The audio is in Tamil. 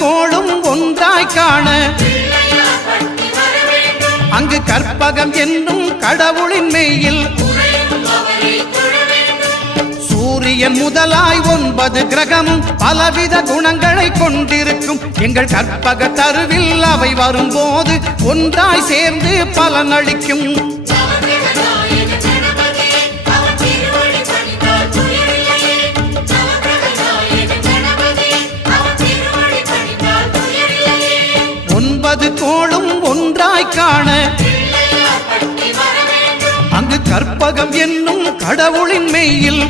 கோளும் ஒன்றாய் காண அங்கு கற்பகம் என்னும் கடவுளின் மெய்யில் சூரியன் முதலாய் 9 கிரகமும் பலவித குணங்களை கொண்டிருக்கும் எங்கள் கற்பக தருவில் அவை வரும்போது ஒன்றாய் சேர்ந்து பலனளிக்கும். கோளும் ஒன்றாய் காண அங்கு கற்பகம் என்னும் கடவுளின் மெய்யில்